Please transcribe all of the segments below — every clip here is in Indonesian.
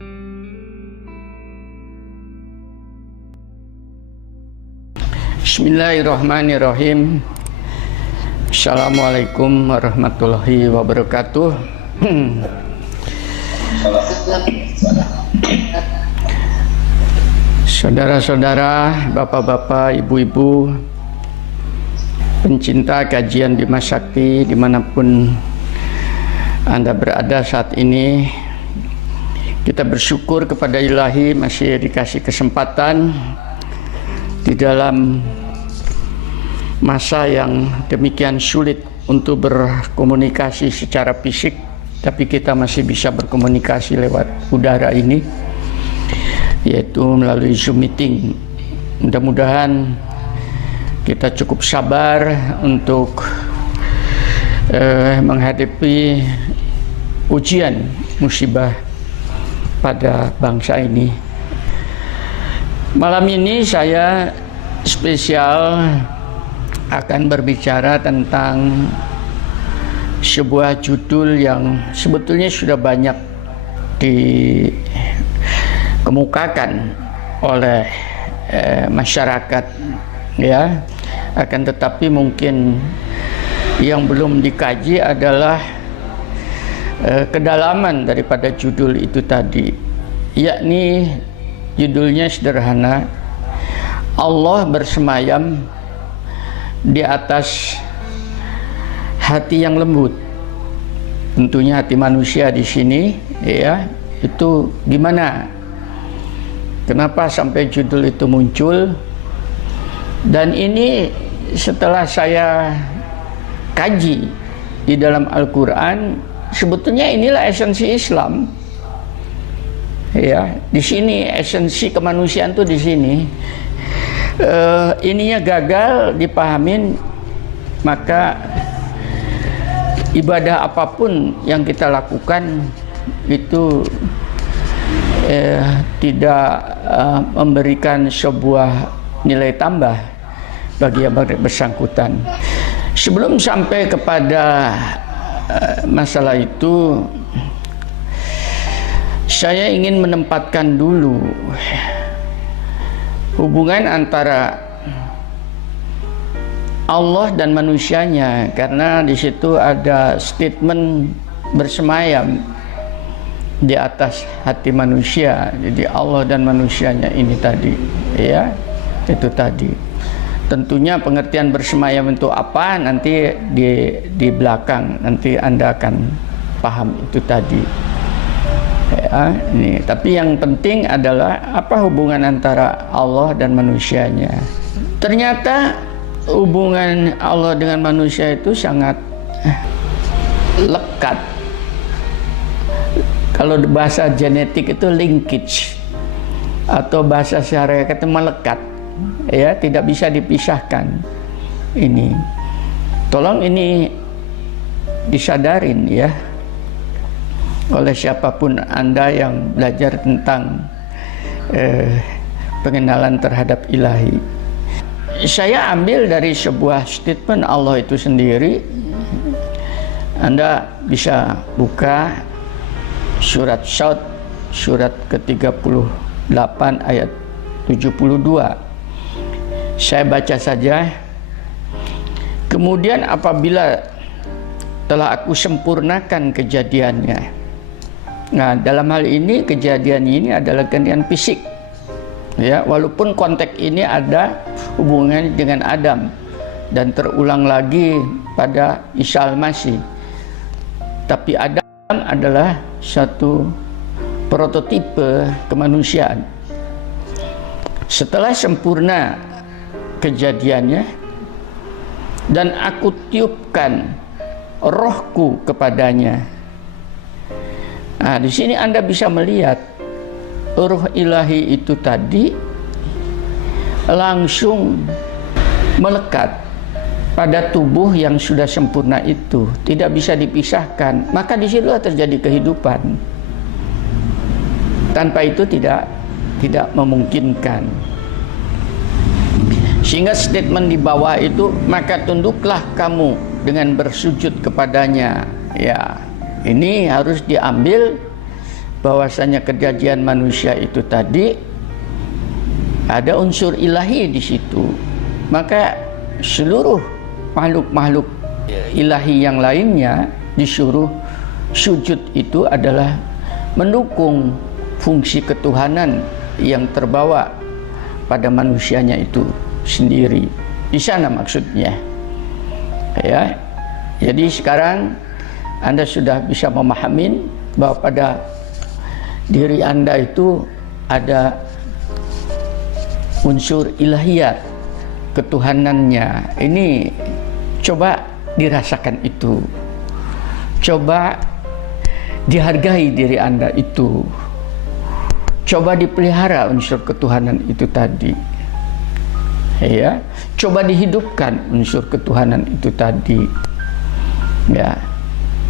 Bismillahirrahmanirrahim. Assalamualaikum warahmatullahi wabarakatuh. Saudara-saudara, bapak-bapak, ibu-ibu, pencinta kajian Bima Sakti dimanapun Anda berada saat ini, kita bersyukur kepada Ilahi masih dikasih kesempatan di dalam masa yang demikian sulit untuk berkomunikasi secara fisik, tapi kita masih bisa berkomunikasi lewat udara ini, yaitu melalui Zoom meeting. Mudah-mudahan kita cukup sabar untuk menghadapi ujian musibah pada bangsa ini. Malam ini saya spesial akan berbicara tentang sebuah judul yang sebetulnya sudah banyak dikemukakan oleh masyarakat, ya. Akan tetapi mungkin yang belum dikaji adalah kedalaman daripada judul itu tadi, yakni judulnya sederhana: Allah bersemayam di atas hati yang lembut. Tentunya hati manusia di sini, ya. Itu gimana? Kenapa sampai judul itu muncul? Dan ini setelah saya kaji di dalam Al-Quran, sebetulnya inilah esensi Islam. Ya, di sini esensi kemanusiaan tuh di sini. Ininya gagal dipahamin, maka ibadah apapun yang kita lakukan itu tidak memberikan sebuah nilai tambah bagi yang bersangkutan. Sebelum sampai kepada masalah itu, saya ingin menempatkan dulu hubungan antara Allah dan manusianya, karena di situ ada statement bersemayam di atas hati manusia. Jadi Allah dan manusianya ini tadi, ya, itu tadi. Tentunya pengertian bersemayam itu apa nanti di belakang nanti Anda akan paham itu tadi. Ya, ini. Tapi yang penting adalah apa hubungan antara Allah dan manusianya. Ternyata hubungan Allah dengan manusia itu sangat lekat. Kalau bahasa genetik itu linkage, atau bahasa syariah itu melekat, ya, tidak bisa dipisahkan. Ini tolong ini disadarin, ya, oleh siapapun Anda yang belajar tentang pengenalan terhadap Ilahi. Saya ambil dari sebuah statement Allah itu sendiri. Anda bisa buka surat Syad, surat ke-38 ayat 72. Saya baca saja. Kemudian apabila telah aku sempurnakan kejadiannya. Nah, dalam hal ini kejadian ini adalah kejadian fisik, ya, walaupun konteks ini ada hubungannya dengan Adam dan terulang lagi pada Isa Al-Masih. Tapi Adam adalah satu prototipe kemanusiaan. Setelah sempurna kejadiannya dan aku tiupkan rohku kepadanya. Nah, di sini Anda bisa melihat roh Ilahi itu tadi langsung melekat pada tubuh yang sudah sempurna itu, tidak bisa dipisahkan. Maka di situ terjadi kehidupan. Tanpa itu tidak memungkinkan. Sehingga statement di bawah itu, maka tunduklah kamu dengan bersujud kepadanya. Ya, ini harus diambil bahwasanya kejadian manusia itu tadi ada unsur ilahi di situ, maka seluruh makhluk-makhluk ilahi yang lainnya disuruh sujud itu adalah mendukung fungsi ketuhanan yang terbawa pada manusianya itu sendiri. Di sana maksudnya. Ya. Jadi sekarang Anda sudah bisa memahami bahwa pada diri Anda itu ada unsur ilahiyat, ketuhanannya. Ini coba dirasakan itu. Coba dihargai diri Anda itu. Coba dipelihara unsur ketuhanan itu tadi. Ya, coba dihidupkan unsur ketuhanan itu tadi. Ya.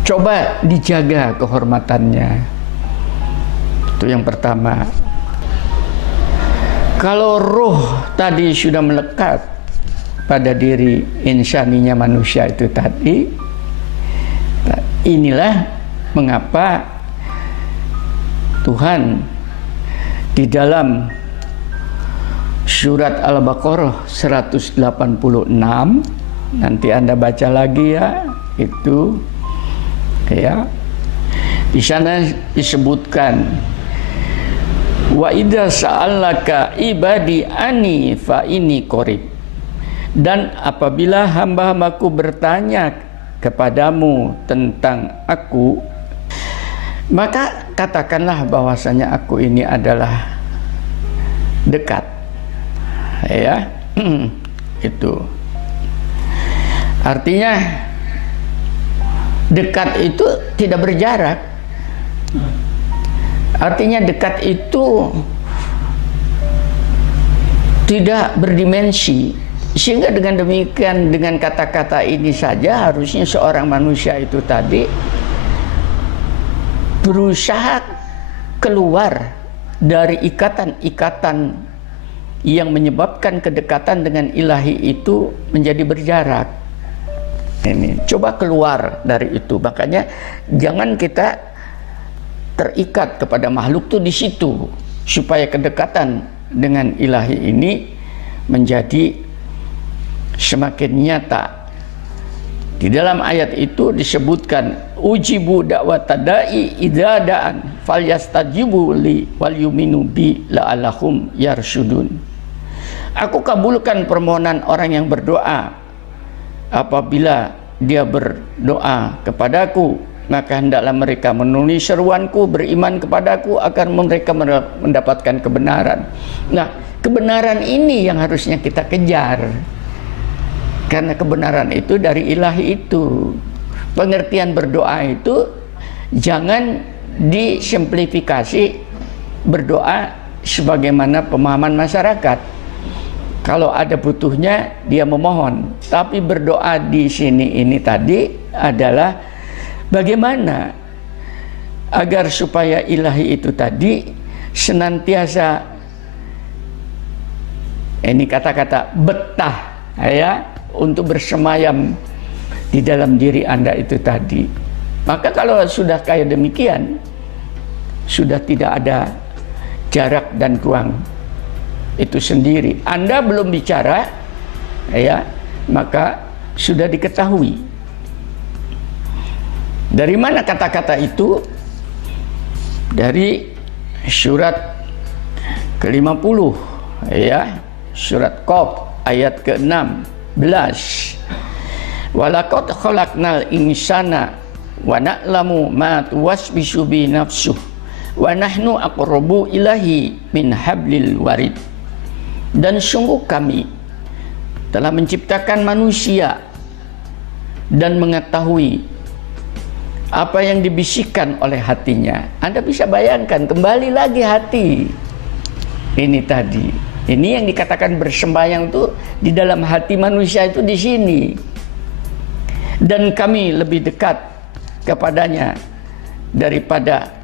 Coba dijaga kehormatannya. Itu yang pertama. Kalau roh tadi sudah melekat pada diri insaninya manusia itu tadi, inilah mengapa Tuhan di dalam surat Al-Baqarah 186, nanti Anda baca lagi ya, itu ya, di sana disebutkan, wa idza sa'alaka ibadi ani fa inni qarib, dan apabila hamba-hambaku bertanya kepadamu tentang aku, maka katakanlah bahwasanya aku ini adalah dekat. Ya, itu artinya dekat itu tidak berjarak. Artinya dekat itu tidak berdimensi. Sehingga dengan demikian, dengan kata-kata ini saja harusnya seorang manusia itu tadi berusaha keluar dari ikatan-ikatan yang menyebabkan kedekatan dengan ilahi itu menjadi berjarak. Ini coba keluar dari itu. Makanya jangan kita terikat kepada makhluk tuh di situ, supaya kedekatan dengan ilahi ini menjadi semakin nyata. Di dalam ayat itu disebutkan, ujibu da'wata da'i idza da'an falyastajibu li wal yuminu bi la'allahum yarsyudun. Aku kabulkan permohonan orang yang berdoa apabila dia berdoa kepadaku, maka hendaklah mereka memenuhi seruanku, beriman kepadaku agar mereka mendapatkan kebenaran. Nah, kebenaran ini yang harusnya kita kejar, karena kebenaran itu dari ilahi itu. Pengertian berdoa itu jangan disimplifikasi berdoa sebagaimana pemahaman masyarakat. Kalau ada butuhnya dia memohon, tapi berdoa di sini ini tadi adalah bagaimana agar supaya ilahi itu tadi senantiasa, ini kata-kata betah ya, untuk bersemayam di dalam diri Anda itu tadi. Maka kalau sudah kayak demikian, sudah tidak ada jarak dan ruang itu sendiri. Anda belum bicara ya, maka sudah diketahui. Dari mana kata-kata itu? Dari surat ke-50 ya, surat Qaf ayat ke-16. Walaqad khalaqnal insana wa na'lamu ma tuwaswisu bi nafsuh wa nahnu aqrabu ilahi min hablil warid. Dan sungguh kami telah menciptakan manusia dan mengetahui apa yang dibisikkan oleh hatinya. Anda bisa bayangkan, kembali lagi hati ini tadi. Ini yang dikatakan bersembayang itu di dalam hati manusia itu di sini. Dan kami lebih dekat kepadanya daripada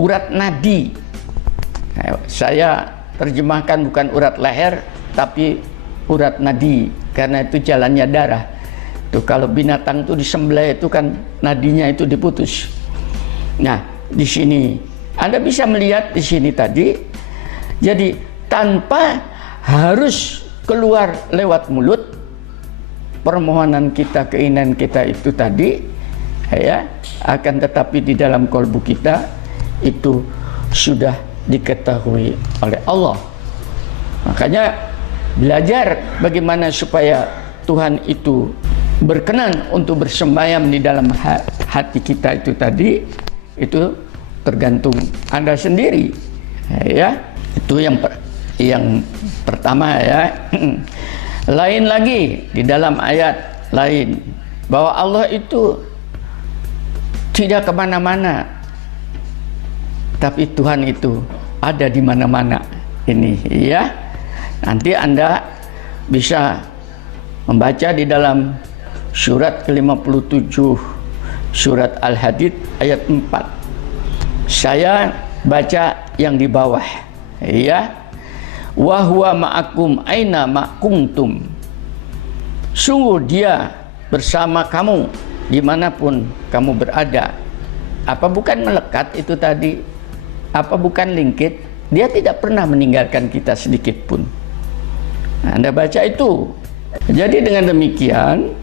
urat nadi. Nah, saya terjemahkan bukan urat leher, tapi urat nadi, karena itu jalannya darah. Tuh, kalau binatang itu disembelih itu kan nadinya itu diputus. Nah, di sini. Anda bisa melihat di sini tadi. Jadi tanpa harus keluar lewat mulut, permohonan kita, keinginan kita itu tadi, ya, akan tetapi di dalam kalbu kita itu sudah diketahui oleh Allah. Makanya belajar bagaimana supaya Tuhan itu berkenan untuk bersembayam di dalam hati kita itu tadi, itu tergantung Anda sendiri, ya. Itu yang pertama, ya. Lain lagi di dalam ayat lain bahwa Allah itu tidak kemana-mana, tapi Tuhan itu ada di mana-mana. Ini, ya. Nanti Anda bisa membaca di dalam surat ke-57 surat Al-Hadid ayat 4. Saya baca yang di bawah, ya. Wa huwa ma'akum aina ma kuntum. Sungguh Dia bersama kamu dimanapun kamu berada. Apa bukan melekat itu tadi? Apa bukan lingkit? Dia tidak pernah meninggalkan kita sedikit pun. Anda baca itu. Jadi dengan demikian,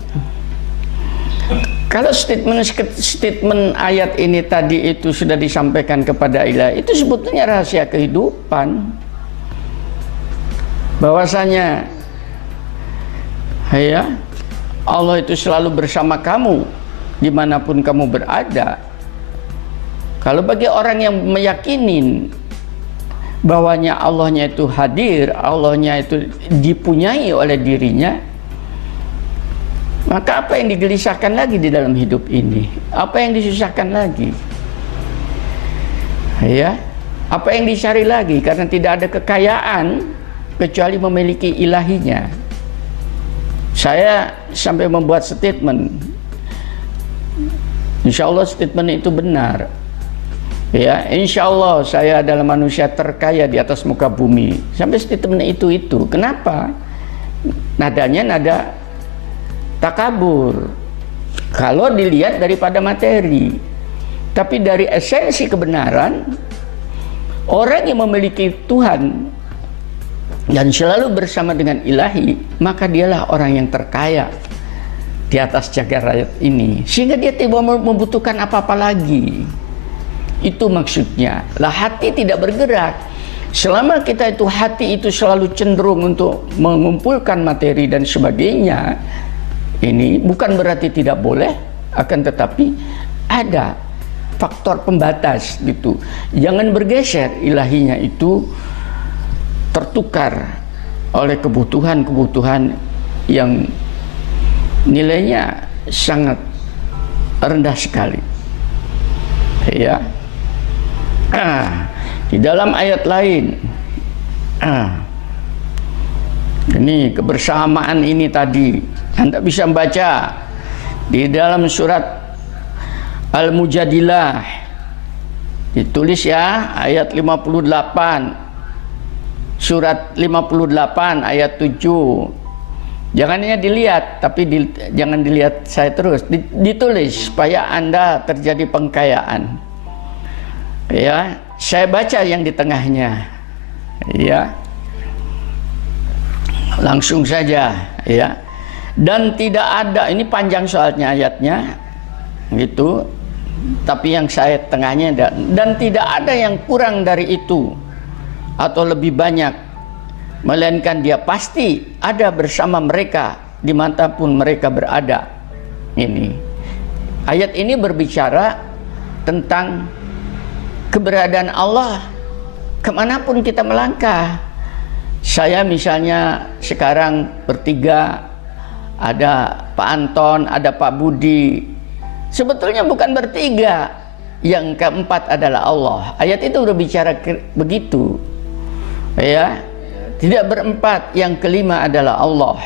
kalau statement ayat ini tadi itu sudah disampaikan kepada ilah, itu sebetulnya rahasia kehidupan. Bahwasanya, ya, Allah itu selalu bersama kamu dimanapun kamu berada. Kalau bagi orang yang meyakini bahwanya Allahnya itu hadir, Allahnya itu dipunyai oleh dirinya, maka apa yang digelisahkan lagi di dalam hidup ini? Apa yang disusahkan lagi? Ya, apa yang dicari lagi? Karena tidak ada kekayaan kecuali memiliki ilahinya. Saya sampai membuat statement, insya Allah statement itu benar. Ya, insya Allah saya adalah manusia terkaya di atas muka bumi. Sampai statement itu. Kenapa? Nadanya nada takabur. Kalau dilihat daripada materi, tapi dari esensi kebenaran, orang yang memiliki Tuhan dan selalu bersama dengan ilahi, maka dialah orang yang terkaya di atas jagat raya ini, sehingga dia tidak membutuhkan apa-apa lagi. Itu maksudnya. Lah, hati tidak bergerak selama kita itu hati itu selalu cenderung untuk mengumpulkan materi dan sebagainya. Ini bukan berarti tidak boleh, akan tetapi ada faktor pembatas gitu. Jangan bergeser ilahinya itu tertukar oleh kebutuhan-kebutuhan yang nilainya sangat rendah sekali, ya. Di dalam ayat lain, ini kebersamaan ini tadi Anda bisa membaca di dalam surat Al-Mujadilah, ditulis, ya, ayat 58. Surat 58 ayat 7. Jangan hanya dilihat, tapi jangan dilihat saya terus. Ditulis supaya Anda terjadi pengkayaan. Ya, saya baca yang di tengahnya. Ya. Langsung saja, ya. Dan tidak ada, ini panjang soalnya ayatnya. Gitu. Tapi yang saya tengahnya dan tidak ada yang kurang dari itu atau lebih banyak, melainkan Dia pasti ada bersama mereka dimanapun mereka berada. Ini ayat ini berbicara tentang keberadaan Allah kemanapun kita melangkah. Saya misalnya sekarang bertiga, ada Pak Anton, ada Pak Budi, sebetulnya bukan bertiga, yang keempat adalah Allah. Ayat itu berbicara begitu, ya, tidak berempat, yang kelima adalah Allah,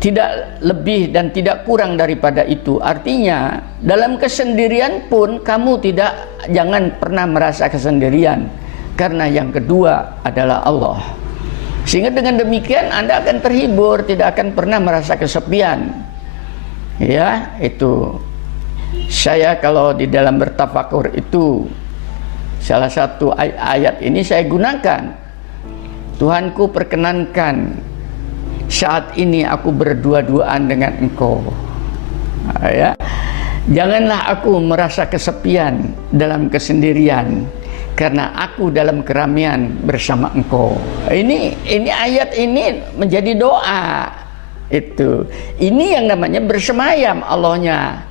tidak lebih dan tidak kurang daripada itu. Artinya dalam kesendirian pun kamu jangan pernah merasa kesendirian, karena yang kedua adalah Allah. Sehingga dengan demikian Anda akan terhibur, tidak akan pernah merasa kesepian. Ya, itu. Saya kalau di dalam bertafakur itu salah satu ayat ini saya gunakan. Tuhanku, perkenankan saat ini aku berdua-duaan dengan Engkau. Ya. Janganlah aku merasa kesepian dalam kesendirian, karena aku dalam keramaian bersama Engkau. Ini ayat ini menjadi doa. Itu. Ini yang namanya bersemayam Allahnya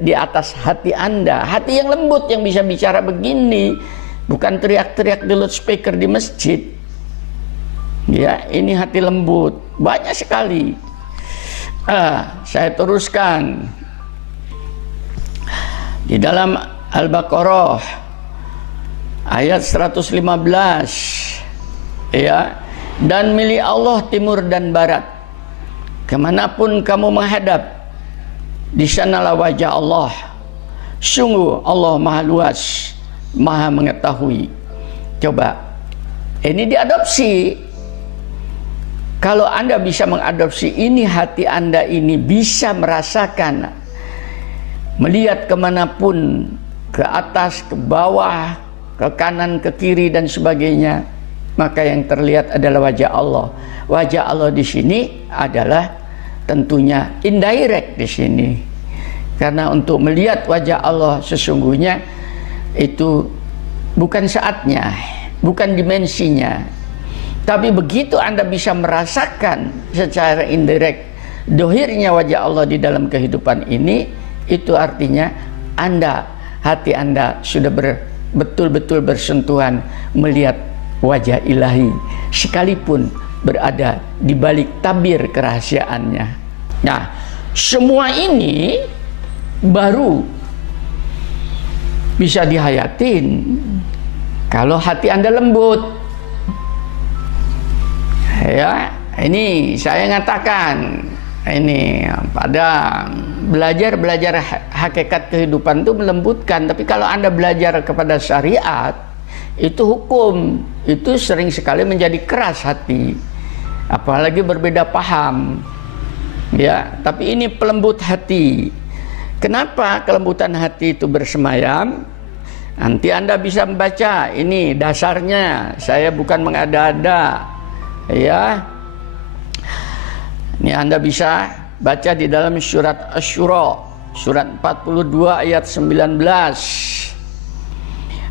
di atas hati Anda. Hati yang lembut yang bisa bicara begini, bukan teriak-teriak di loudspeaker di masjid. Ya, ini hati lembut. Banyak sekali. Saya teruskan. Di dalam Al-Baqarah ayat 115, ya, dan milik Allah timur dan barat, kemanapun kamu menghadap, di sanalah wajah Allah. Sungguh Allah maha luas, maha mengetahui. Coba, ini diadopsi. Kalau Anda bisa mengadopsi ini, hati Anda ini bisa merasakan, melihat kemanapun, ke atas, ke bawah, ke kanan, ke kiri dan sebagainya, maka yang terlihat adalah wajah Allah. Wajah Allah di sini adalah tentunya indirect di sini, karena untuk melihat wajah Allah sesungguhnya itu bukan saatnya, bukan dimensinya. Tapi begitu Anda bisa merasakan secara indirect dohirnya wajah Allah di dalam kehidupan ini, itu artinya hati Anda sudah betul-betul bersentuhan melihat wajah ilahi, sekalipun berada di balik tabir kerahasiaannya. Nah, semua ini baru bisa dihayatin kalau hati Anda lembut. Ya, ini saya ngatakan, ini pada belajar hakikat kehidupan itu melembutkan. Tapi kalau Anda belajar kepada syariat, itu hukum, itu sering sekali menjadi keras hati, apalagi berbeda paham. Ya, tapi ini pelembut hati. Kenapa kelembutan hati itu bersemayam? Nanti Anda bisa membaca, ini dasarnya, saya bukan mengada-ada. Ya, ini Anda bisa baca di dalam surat Asy-Syura, surat 42 ayat 19.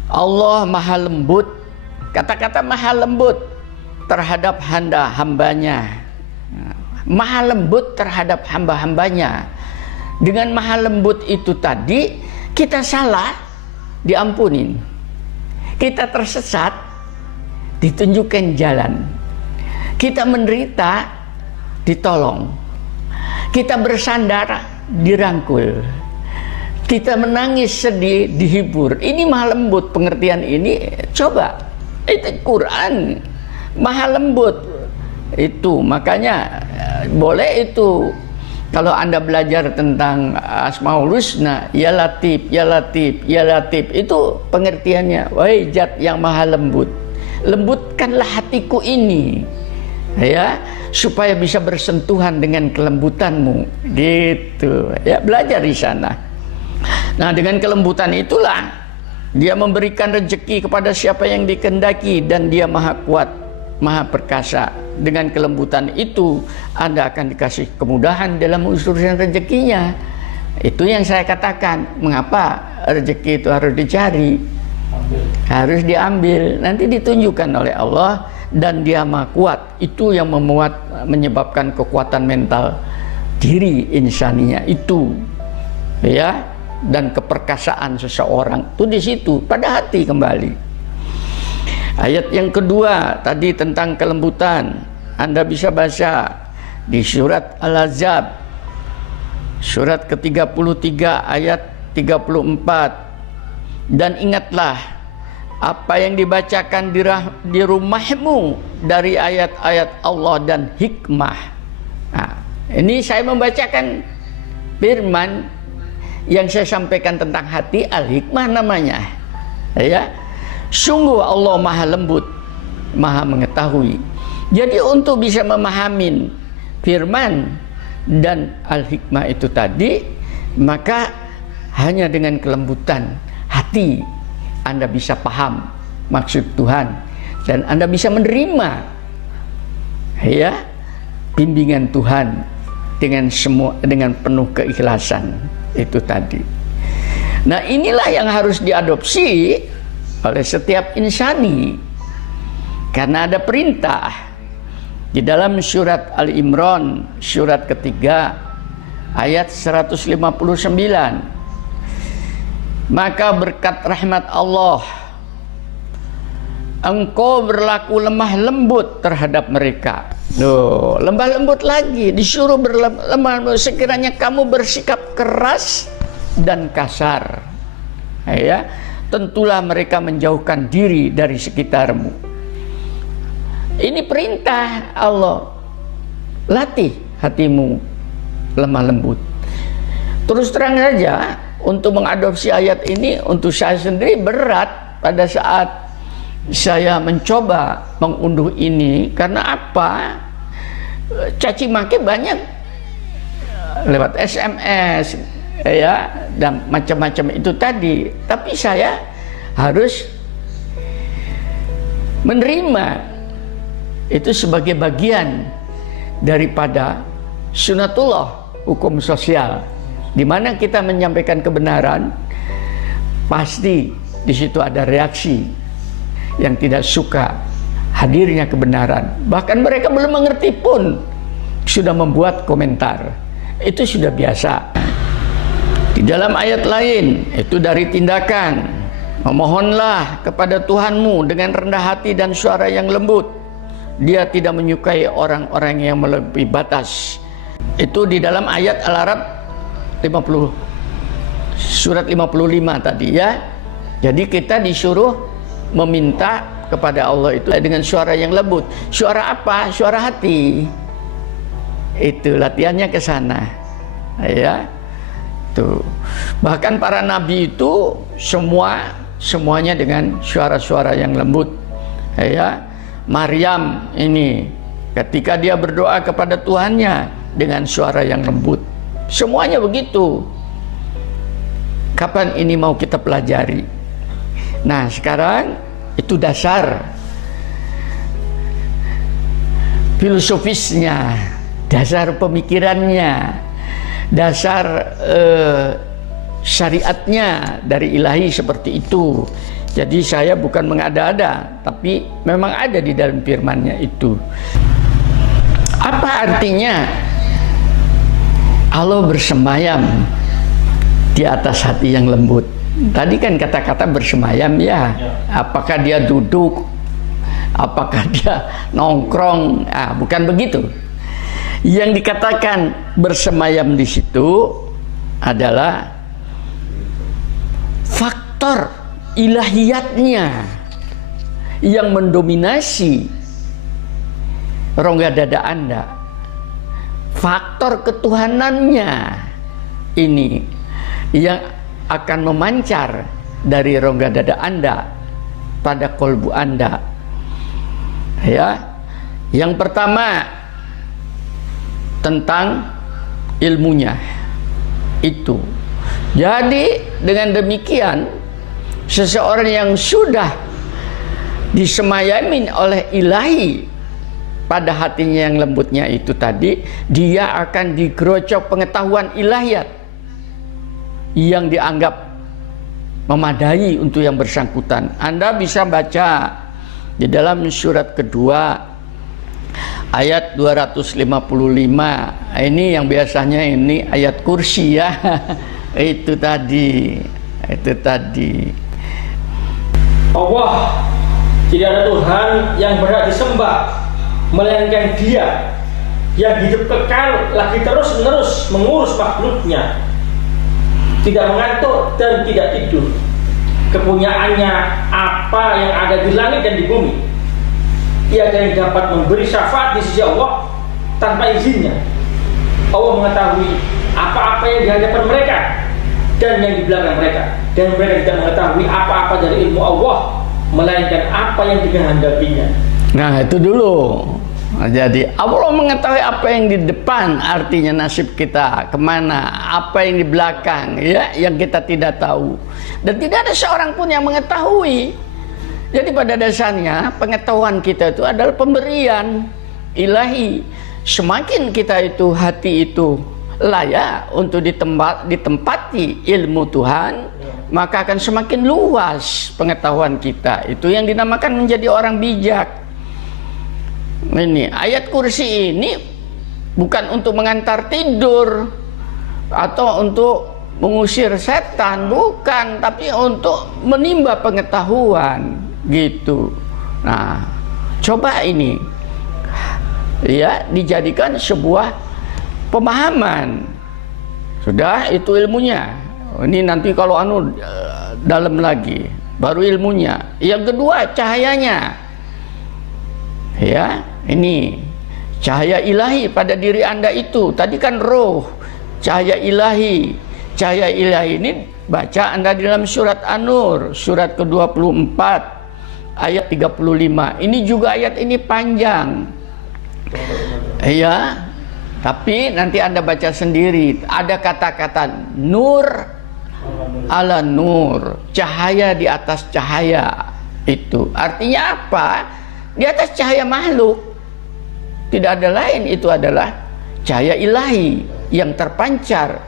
Allah maha lembut, kata-kata maha lembut terhadap hamba-hambanya. Maha lembut terhadap hamba-hambanya. Dengan maha lembut itu tadi, kita salah, diampunin. Kita tersesat, ditunjukkan jalan. Kita menderita, ditolong. Kita bersandar, dirangkul. Kita menangis, sedih, dihibur. Ini maha lembut, pengertian ini. Coba, itu Quran maha lembut. Itu makanya boleh itu. Kalau Anda belajar tentang Asmaul Husna, ya Latif, ya Latif, ya Latif, itu pengertiannya, wahai Zat yang maha lembut, lembutkanlah hatiku ini, ya, supaya bisa bersentuhan dengan kelembutanmu, gitu. Ya, belajar di sana. Nah, dengan kelembutan itulah Dia memberikan rezeki kepada siapa yang dikehendaki, dan Dia maha kuat, maha perkasa. Dengan kelembutan itu Anda akan dikasih kemudahan dalam urusan rezekinya. Itu yang saya katakan, mengapa rezeki itu harus dicari, harus diambil, nanti ditunjukkan oleh Allah. Dan Dia maha kuat, itu yang menyebabkan kekuatan mental diri insaninya itu, ya, dan keperkasaan seseorang itu di situ, pada hati kembali. Ayat yang kedua tadi tentang kelembutan, Anda bisa baca di surat Al-Ahzab, surat ke-33 ayat 34. Dan ingatlah apa yang dibacakan di rumahmu dari ayat-ayat Allah dan hikmah. Nah, ini saya membacakan firman yang saya sampaikan tentang hati, Al-Hikmah namanya. Ya, sungguh Allah maha lembut, maha mengetahui. Jadi untuk bisa memahami firman dan Al-Hikmah itu tadi, maka hanya dengan kelembutan hati Anda bisa paham maksud Tuhan dan Anda bisa menerima ya bimbingan Tuhan dengan penuh keikhlasan itu tadi. Nah, inilah yang harus diadopsi oleh setiap insani, karena ada perintah di dalam surat Al-Imran surat ketiga ayat 159. Maka berkat rahmat Allah engkau berlaku lemah lembut terhadap mereka. Loh, lemah lembut lagi, disuruh berlemah lembut. Sekiranya kamu bersikap keras dan kasar, ya, tentulah mereka menjauhkan diri dari sekitarmu. Ini perintah Allah. Latih hatimu lemah lembut. Terus terang saja, untuk mengadopsi ayat ini untuk saya sendiri berat pada saat saya mencoba mengunduh ini. Karena apa? Caci maki banyak lewat SMS ya, dan macam-macam itu tadi. Tapi saya harus menerima itu sebagai bagian daripada sunatullah, hukum sosial, di mana kita menyampaikan kebenaran, pasti di situ ada reaksi yang tidak suka hadirnya kebenaran. Bahkan mereka belum mengerti pun sudah membuat komentar. Itu sudah biasa. Di dalam ayat lain itu dari tindakan, memohonlah kepada Tuhanmu dengan rendah hati dan suara yang lembut. Dia tidak menyukai orang-orang yang melebihi batas. Itu di dalam ayat Al-Araf 50 surat 55 tadi ya. Jadi kita disuruh meminta kepada Allah itu dengan suara yang lembut. Suara apa? Suara hati. Itu latihannya ke sana. Ya. Tuh. Bahkan para nabi itu semuanya dengan suara-suara yang lembut. Ya. Maryam ini ketika dia berdoa kepada Tuhannya dengan suara yang lembut. Semuanya begitu. Kapan ini mau kita pelajari? Nah, sekarang itu dasar filosofisnya, dasar pemikirannya, dasar syariatnya dari ilahi seperti itu. Jadi saya bukan mengada-ada, tapi memang ada di dalam firman-Nya itu. Apa artinya Allah bersemayam di atas hati yang lembut? Tadi kan kata-kata bersemayam ya. Apakah dia duduk? Apakah dia nongkrong? Bukan begitu. Yang dikatakan bersemayam di situ adalah faktor ilahiyatnya yang mendominasi rongga dada Anda. Faktor ketuhanannya ini yang akan memancar dari rongga dada Anda pada kolbu Anda. Ya, yang pertama tentang ilmunya itu. Jadi dengan demikian seseorang yang sudah disemayamin oleh ilahi pada hatinya yang lembutnya itu tadi, dia akan digerocok pengetahuan ilahiyat yang dianggap memadai untuk yang bersangkutan. Anda bisa baca di dalam surat kedua ayat 255. Ini yang biasanya ini ayat kursi ya. Itu tadi. Allah tidak ada Tuhan yang berhak disembah melainkan Dia yang hidup kekal lagi terus-menerus mengurus makhluknya, tidak mengantuk dan tidak tidur. Kepunyaannya apa yang ada di langit dan di bumi. Tiada yang dapat memberi syafaat di sisi Allah tanpa izinnya. Allah mengetahui apa-apa yang di hadapan mereka dan yang di belakang mereka, dan mereka tidak mengetahui apa-apa dari ilmu Allah melainkan apa yang dikehendakinya. Nah itu dulu Jadi Allah mengetahui apa yang di depan, artinya nasib kita kemana, apa yang di belakang, ya, yang kita tidak tahu. Dan tidak ada seorang pun yang mengetahui. Jadi pada dasarnya pengetahuan kita itu adalah pemberian ilahi. Semakin kita itu hati itu layak untuk ditempati ilmu Tuhan, maka akan semakin luas pengetahuan kita. Itu yang dinamakan menjadi orang bijak. Ini ayat kursi ini bukan untuk mengantar tidur atau untuk mengusir setan, bukan, tapi untuk menimba pengetahuan gitu. Nah, coba ini ya dijadikan sebuah pemahaman. Sudah itu ilmunya. Ini nanti kalau dalam lagi baru ilmunya. Yang kedua cahayanya. Ya, ini cahaya ilahi pada diri Anda itu. Tadi kan roh, cahaya ilahi. Cahaya ilahi ini baca Anda di dalam surat An-Nur, surat ke-24 ayat 35. Ini juga ayat ini panjang. Ya, tapi nanti Anda baca sendiri. Ada kata-kata nur ala nur, cahaya di atas cahaya. Itu artinya apa? Di atas cahaya makhluk, tidak ada lain, itu adalah cahaya ilahi yang terpancar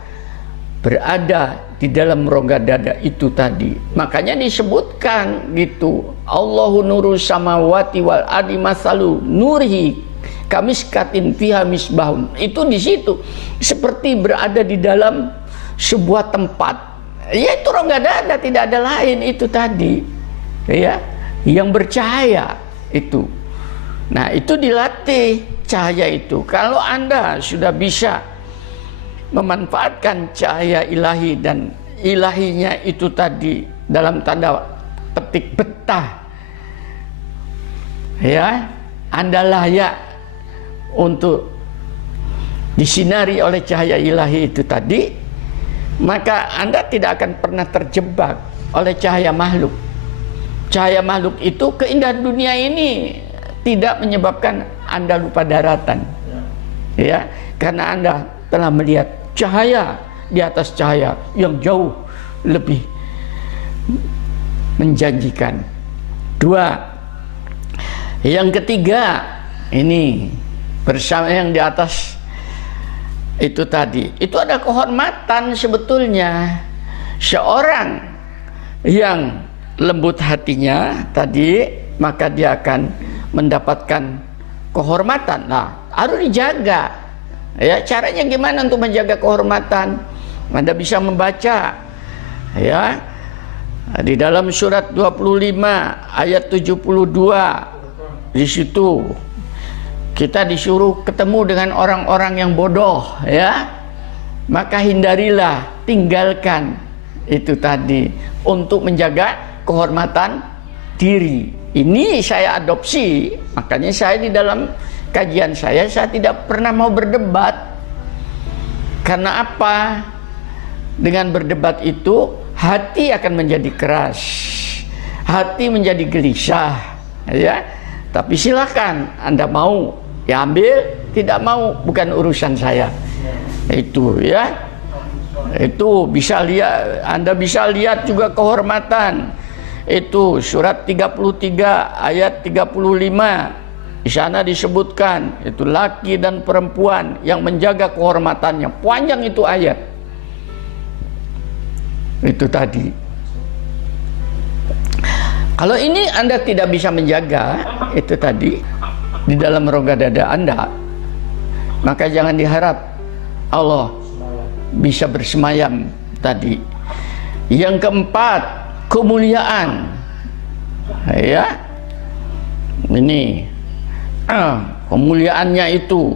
berada di dalam rongga dada itu tadi. Makanya disebutkan gitu, Allahu nuru samawati wal ardi masalu nurihi kamiskatin fiha misbahun. Itu di situ seperti berada di dalam sebuah tempat, yaitu rongga dada, tidak ada lain itu tadi, ya, yang bercahaya itu. Nah, itu dilatih cahaya itu. Kalau Anda sudah bisa memanfaatkan cahaya ilahi dan ilahinya itu tadi dalam tanda petik betah, ya, Anda layak untuk disinari oleh cahaya ilahi itu tadi, maka Anda tidak akan pernah terjebak oleh cahaya makhluk. Cahaya makhluk itu, keindahan dunia ini tidak menyebabkan Anda lupa daratan, ya, karena Anda telah melihat cahaya di atas cahaya yang jauh lebih menjanjikan. Dua, yang ketiga, ini bersama yang di atas itu tadi, itu ada kehormatan sebetulnya. Seorang yang lembut hatinya tadi, maka dia akan mendapatkan kehormatan. Nah, harus dijaga. Ya, caranya gimana untuk menjaga kehormatan? Anda bisa membaca, ya, di dalam surat 25 ayat 72. Di situ kita disuruh ketemu dengan orang-orang yang bodoh, ya. Maka hindarilah, tinggalkan itu tadi untuk menjaga kehormatan diri. Ini saya adopsi, makanya saya di dalam kajian saya tidak pernah mau berdebat. Karena apa? Dengan berdebat itu hati akan menjadi keras, hati menjadi gelisah, ya. Tapi silakan, Anda mau ya ambil, tidak mau bukan urusan saya. Itu, ya. Itu bisa lihat, Anda bisa lihat juga kehormatan. Itu surat 33 ayat 35. Di sana disebutkan itu laki dan perempuan yang menjaga kehormatannya. Panjang itu ayat. Itu tadi. Kalau ini Anda tidak bisa menjaga itu tadi di dalam rongga dada Anda, maka jangan diharap Allah bisa bersemayam tadi. Yang keempat, kemuliaan, ya, ini kemuliaannya itu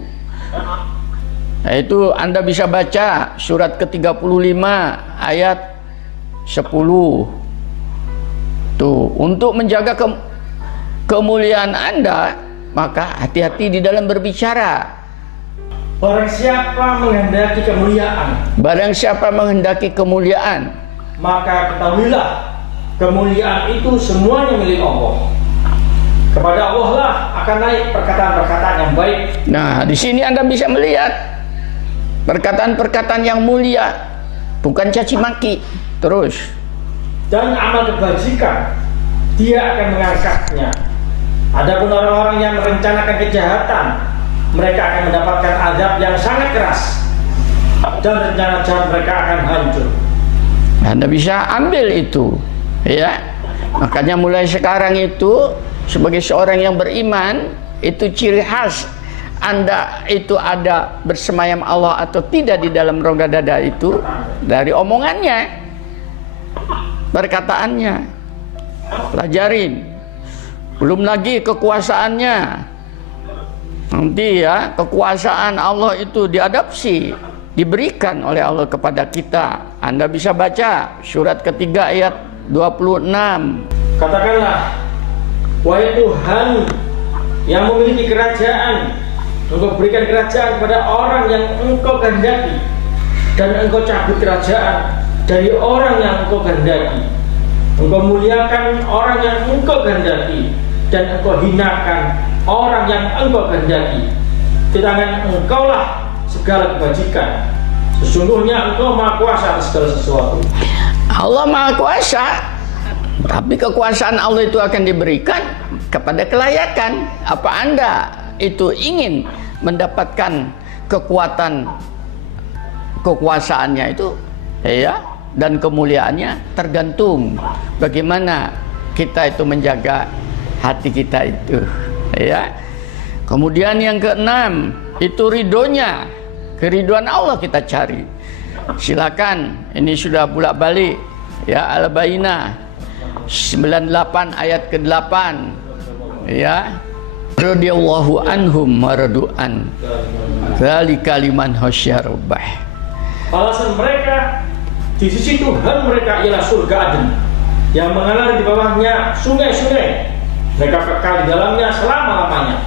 Anda bisa baca surat ke-35 ayat 10 tuh. Untuk menjaga kemuliaan Anda, maka hati-hati di dalam berbicara. Barang siapa menghendaki kemuliaan, barang siapa menghendaki kemuliaan, maka ketahuilah kemuliaan itu semuanya milik Allah. Kepada Allah lah akan naik perkataan-perkataan yang baik. Nah, di sini Anda bisa melihat perkataan-perkataan yang mulia, bukan caci maki. Terus, dan amal kebajikan dia akan mengangkatnya. Adapun orang-orang yang merencanakan kejahatan, mereka akan mendapatkan azab yang sangat keras, dan rencana jahat mereka akan hancur. Anda bisa ambil itu, ya. Makanya mulai sekarang itu, sebagai seorang yang beriman, itu ciri khas Anda itu ada bersemayam Allah atau tidak di dalam rongga dada itu dari omongannya, perkataannya. Pelajarin. Belum lagi kekuasaannya. Nanti ya, kekuasaan Allah itu diadopsi, diberikan oleh Allah kepada kita. Anda bisa baca surat ketiga ayat 26. Katakanlah, wahai Tuhan yang memiliki kerajaan, Engkau berikan kerajaan kepada orang yang Engkau kehendaki, dan Engkau cabut kerajaan dari orang yang Engkau kehendaki. Engkau muliakan orang yang Engkau kehendaki, dan Engkau hinakan orang yang Engkau kehendaki. Di tangan Engkau lah segala kebajikan. Sesungguhnya Engkau Maha Kuasa atas segala sesuatu. Allah Maha Kuasa, tapi kekuasaan Allah itu akan diberikan kepada kelayakan. Apa Anda itu ingin mendapatkan kekuasaannya itu, ya, dan kemuliaannya, tergantung bagaimana kita itu menjaga hati kita itu, ya. Kemudian yang keenam itu ridhonya, keriduan Allah kita cari. Silakan, ini sudah bolak-balik, ya, Al-Bayyinah 98 ayat ke-8, ya. Radhiyallahu anhum maradu'an dzalika liman khasyya rabbah. Alasan mereka di sisi Tuhan mereka ialah surga Aden yang mengalir di bawahnya sungai-sungai. Mereka kekal di dalamnya selama-lamanya.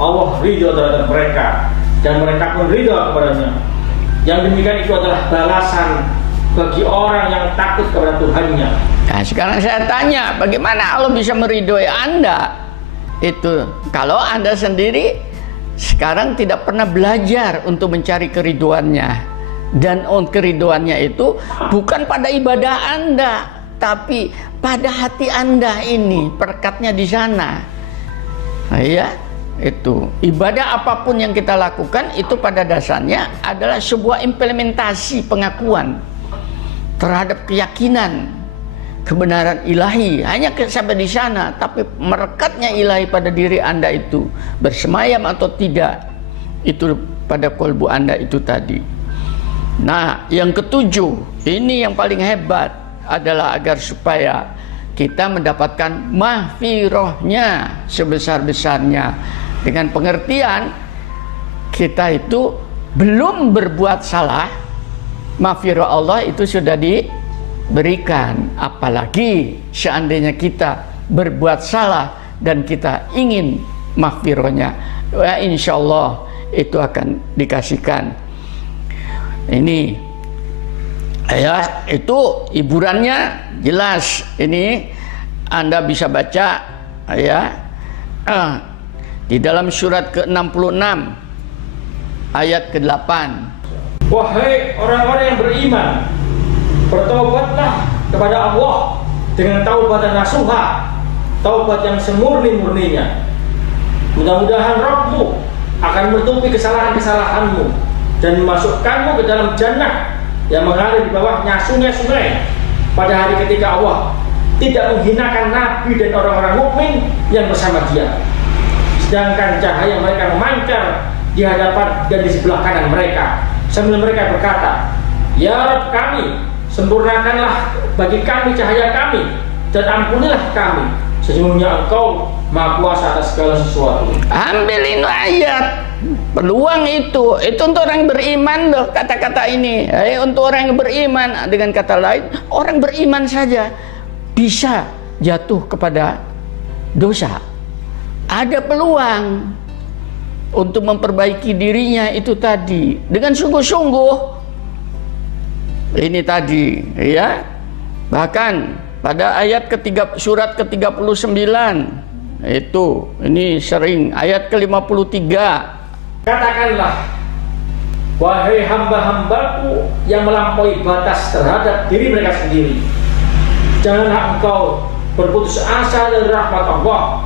Allah ridho terhadap mereka dan mereka pun ridho kepadanya. Yang demikian itu adalah balasan bagi orang yang takut kepada Tuhannya. Nah, sekarang saya tanya, bagaimana Allah bisa meridhoi Anda? Itu kalau Anda sendiri sekarang tidak pernah belajar untuk mencari keriduannya, dan keriduannya itu bukan pada ibadah Anda, tapi pada hati Anda ini, perekatnya di sana. Nah, ya, itu ibadah apapun yang kita lakukan itu pada dasarnya adalah sebuah implementasi pengakuan terhadap keyakinan kebenaran ilahi, hanya sampai di sana. Tapi merekatnya ilahi pada diri Anda itu bersemayam atau tidak, itu pada kolbu Anda itu tadi. Nah, yang ketujuh, ini yang paling hebat adalah agar supaya kita mendapatkan mahfirahnya sebesar-besarnya, dengan pengertian kita itu belum berbuat salah, mahfirah Allah itu sudah diberikan. Apalagi seandainya kita berbuat salah dan kita ingin mahfirahnya, ya insya Allah itu akan dikasihkan. Ini ya, itu hiburannya jelas. Ini Anda bisa baca, ya, di dalam surat ke-66 ayat ke-8. Wahai orang-orang yang beriman, bertaubatlah kepada Allah dengan taubatan nasuha, taubat yang semurni-murninya. Mudah-mudahan Rabbmu akan menutupi kesalahan-kesalahanmu dan memasukkanmu ke dalam jannah yang mengalir di bawahnya sungai-sungai pada hari ketika Allah tidak menghinakan Nabi dan orang-orang mukmin yang bersama dia, sedangkan cahaya mereka memancar di hadapan dan di sebelah kanan mereka, sambil mereka berkata, ya Rabb kami, sempurnakanlah bagi kami cahaya kami dan ampunilah kami, sesungguhnya Engkau Maha Kuasa atas segala sesuatu. Ambil ini ayat, peluang itu untuk orang beriman loh, kata-kata ini. Untuk orang yang beriman, dengan kata lain, orang beriman saja bisa jatuh kepada dosa. Ada peluang untuk memperbaiki dirinya itu tadi dengan sungguh-sungguh. Ini tadi, ya. Bahkan pada ayat surat ke-39, Itu, ini sering ayat ke-53. Katakanlah, wahai hamba-hambaku yang melampaui batas terhadap diri mereka sendiri, janganlah engkau berputus asa dari rahmat Allah.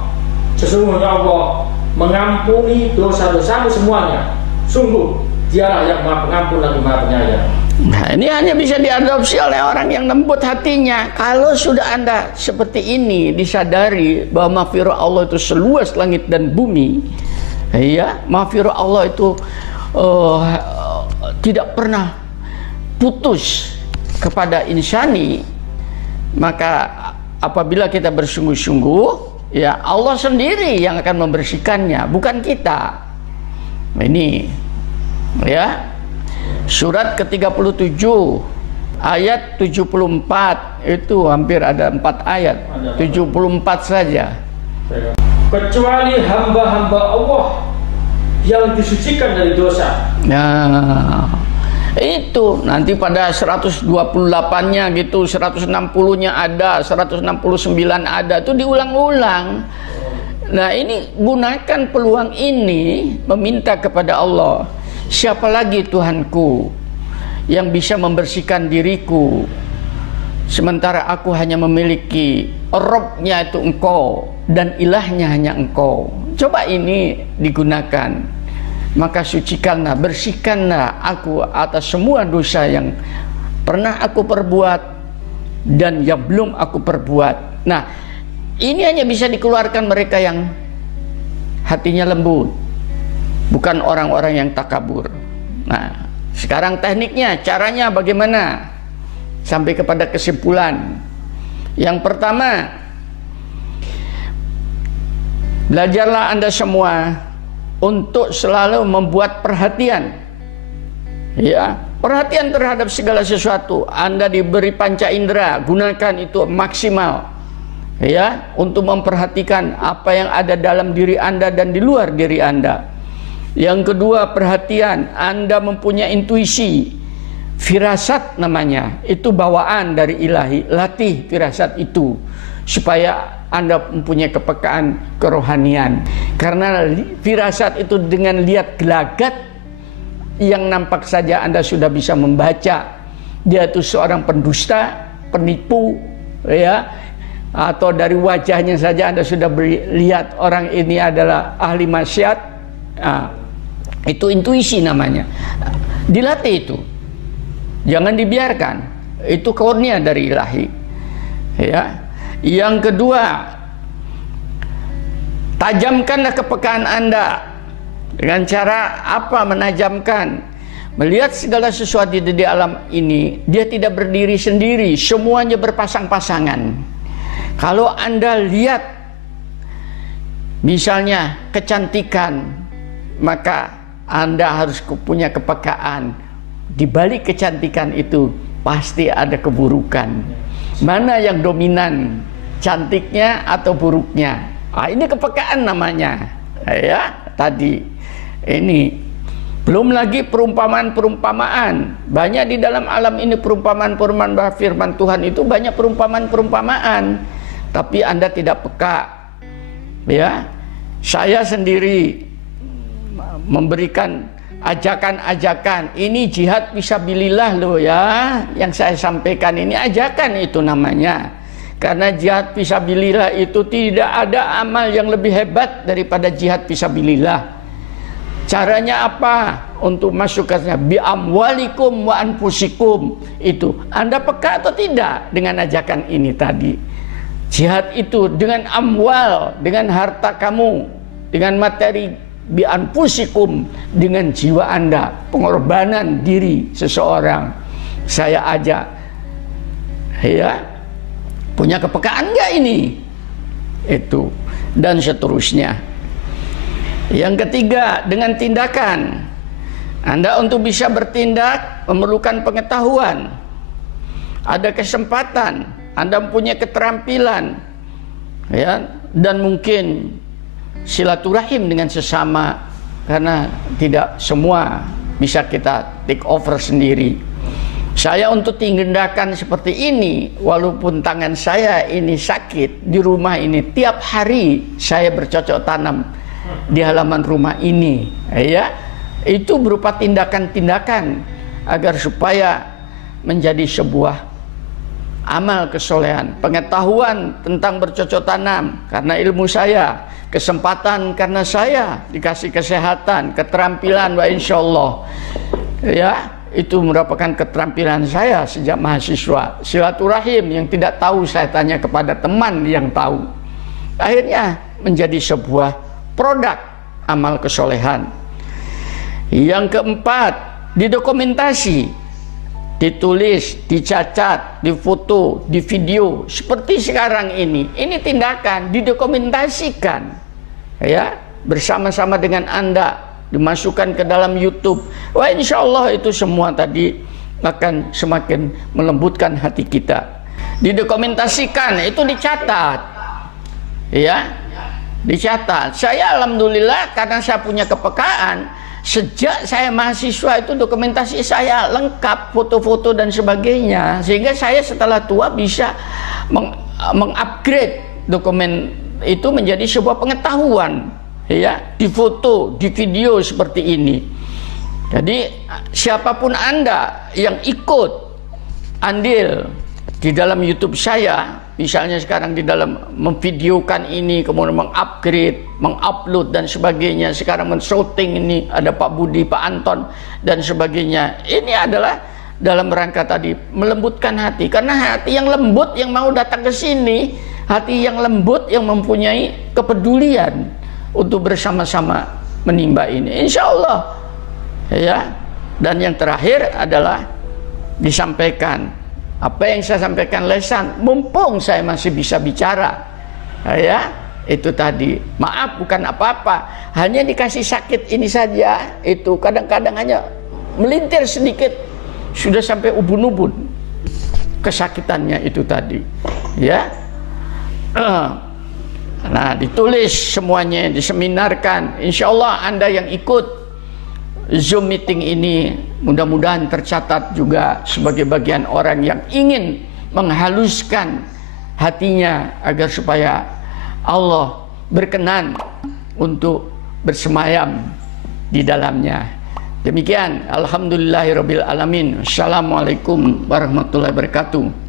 Sesungguhnya Allah mengampuni dosa-dosamu semuanya. Sungguh Dialah yang Maha Pengampun lagi Maha Penyayang. Nah, ini hanya bisa diadopsi oleh orang yang lembut hatinya. Kalau sudah Anda seperti ini, disadari bahwa maghfirah Allah itu seluas langit dan bumi, ya, maghfirah Allah itu tidak pernah putus kepada insani, maka apabila kita bersungguh-sungguh, ya Allah sendiri yang akan membersihkannya, bukan kita. Ini, ya, surat ke-37 ayat 74, itu hampir ada 4 ayat, 74 saja. Kecuali hamba-hamba Allah yang disucikan dari dosa. Nah, itu nanti pada 128-nya gitu, 160-nya ada, 169 ada, itu diulang-ulang. Nah, ini gunakan peluang ini meminta kepada Allah, siapa lagi Tuhanku yang bisa membersihkan diriku, sementara aku hanya memiliki Rabb-nya itu Engkau dan ilahnya hanya Engkau. Coba ini digunakan, maka sucikanlah, bersihkanlah aku atas semua dosa yang pernah aku perbuat dan yang belum aku perbuat. Nah, ini hanya bisa dikeluarkan mereka yang hatinya lembut, bukan orang-orang yang takabur. Nah, sekarang tekniknya, caranya bagaimana? Sampai kepada kesimpulan. Yang pertama, belajarlah Anda semua untuk selalu membuat perhatian, ya, perhatian terhadap segala sesuatu. Anda diberi panca indera, gunakan itu maksimal, ya, untuk memperhatikan apa yang ada dalam diri Anda dan di luar diri Anda. Yang kedua, perhatian. Anda mempunyai intuisi, firasat namanya, itu bawaan dari ilahi. Latih firasat itu supaya Anda mempunyai kepekaan kerohanian. Karena firasat itu dengan lihat gelagat yang nampak saja Anda sudah bisa membaca dia itu seorang pendusta, penipu, ya, atau dari wajahnya saja Anda sudah lihat orang ini adalah ahli maksiat. Nah, itu intuisi namanya. Dilatih itu, jangan dibiarkan. Itu kurnia dari ilahi, ya. Yang kedua, tajamkanlah kepekaan Anda. Dengan cara apa menajamkan? Melihat segala sesuatu di alam ini, dia tidak berdiri sendiri, semuanya berpasang-pasangan. Kalau Anda lihat misalnya kecantikan, maka Anda harus punya kepekaan. Di balik kecantikan itu pasti ada keburukan. Mana yang dominan, cantiknya atau buruknya? Ah, ini kepekaan namanya, ya. Tadi ini belum lagi perumpamaan-perumpamaan. Banyak di dalam alam ini perumpamaan-perumpamaan firman Tuhan itu banyak perumpamaan-perumpamaan. Tapi Anda tidak peka, ya. Saya sendiri memberikan ajakan-ajakan, ini jihad fisabilillah loh, ya. Yang saya sampaikan ini ajakan itu namanya. Karena jihad fisabilillah itu tidak ada amal yang lebih hebat daripada jihad fisabilillah. Caranya apa untuk masuk ke sana? Bi amwalikum wa anfusikum. Itu Anda peka atau tidak dengan ajakan ini tadi? Jihad itu dengan amwal, dengan harta kamu, dengan materi, bi anfusikum, dengan jiwa Anda, pengorbanan diri seseorang. Saya ajak, ya, punya kepekaan nggak ini? Itu dan seterusnya. Yang ketiga, dengan tindakan. Anda untuk bisa bertindak memerlukan pengetahuan, ada kesempatan, Anda mempunyai keterampilan, ya, dan mungkin silaturahim dengan sesama, karena tidak semua bisa kita take over sendiri. Saya untuk tindakan seperti ini, walaupun tangan saya ini sakit di rumah ini, tiap hari saya bercocok tanam di halaman rumah ini, ya, itu berupa tindakan-tindakan agar supaya menjadi sebuah amal kesolehan, pengetahuan tentang bercocok tanam karena ilmu saya, kesempatan karena saya dikasih kesehatan, keterampilan, wa insyaallah, ya. Itu merupakan keterampilan saya sejak mahasiswa. Silaturahim yang tidak tahu saya tanya kepada teman yang tahu. Akhirnya menjadi sebuah produk amal kesolehan. Yang keempat, didokumentasi, ditulis, dicatat, difoto, di video seperti sekarang ini. Ini tindakan didokumentasikan, ya, bersama-sama dengan Anda, dimasukkan ke dalam YouTube. Wah, insya Allah itu semua tadi akan semakin melembutkan hati kita. Didokumentasikan, itu dicatat, ya, dicatat. Saya alhamdulillah karena saya punya kepekaan, sejak saya mahasiswa itu dokumentasi saya lengkap, foto-foto dan sebagainya, sehingga saya setelah tua bisa mengupgrade dokumen itu menjadi sebuah pengetahuan, ya, di foto, di video seperti ini. Jadi siapapun Anda yang ikut andil di dalam YouTube saya, misalnya sekarang di dalam memvideokan ini, kemudian mengupgrade, mengupload dan sebagainya, sekarang men-shooting ini, ada Pak Budi, Pak Anton dan sebagainya. Ini adalah dalam rangka tadi melembutkan hati, karena hati yang lembut yang mau datang ke sini, hati yang lembut yang mempunyai kepedulian untuk bersama-sama menimba ini, insya Allah, ya. Dan yang terakhir adalah disampaikan apa yang saya sampaikan lesan, mumpung saya masih bisa bicara, ya, itu tadi. Maaf, bukan apa-apa, hanya dikasih sakit ini saja, itu kadang-kadang hanya melintir sedikit sudah sampai ubun-ubun kesakitannya itu tadi, ya. Nah, ditulis semuanya, diseminarkan. Insya Allah Anda yang ikut Zoom meeting ini mudah-mudahan tercatat juga sebagai bagian orang yang ingin menghaluskan hatinya agar supaya Allah berkenan untuk bersemayam di dalamnya. Demikian, alhamdulillahirabbil alamin. Assalamualaikum warahmatullahi wabarakatuh.